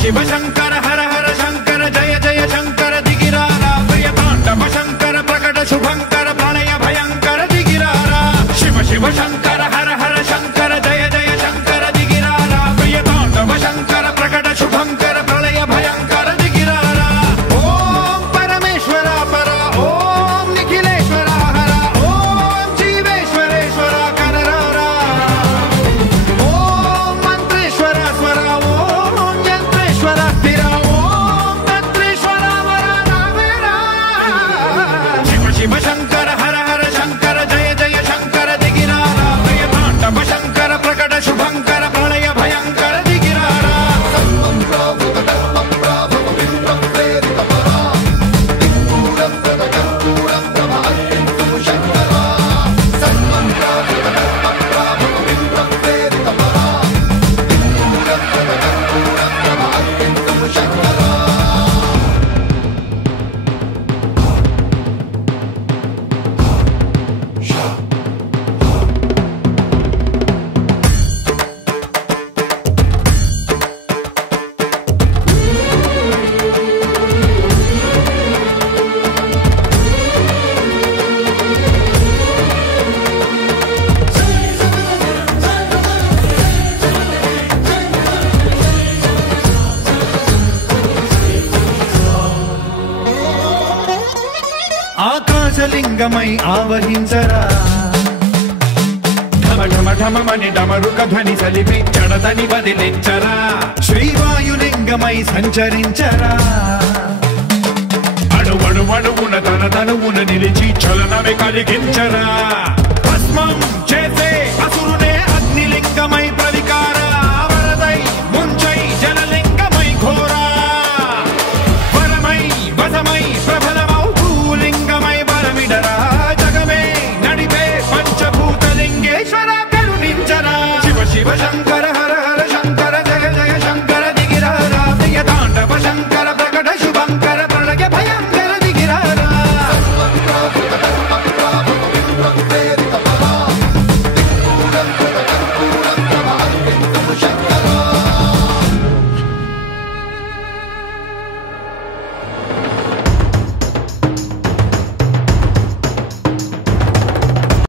शिव शंकर हर हर शंकर जय जय शंकर दिगिरारा प्रिय तांडव शंकर प्रकट शुभंकर प्रणय भयंकर दिगिरारा शिव शिव शंकर हर हर शंकर जय जय शंकर दिगिरारा प्रिय तांडव शंकर प्रकट शुभंकर प्रणय भयंकर दिगिरारा ओम परमेश्वरा परा ओम निखिलेश्वरा हरा ओम जीवेश्वरेश्वरा कररारा ओम मंत्रेश्वरा स्वरा शिव शंकर हर हर शंकर जय जय शंकर दिगिरारा प्रिय तांडव शंकर प्रकट शुभंकर प्रणय भयंकर दिगिरारा ఆకాశలింగమై ఆవహించరా ఢమ ఢమ ఢమమని డమరుక ధ్వని సలిపి జడదని వదిలించరా శ్రీవాయులింగమై సంచరించరా అణువణువున తన తనువున నిలిచి చలనమే కలిగించరా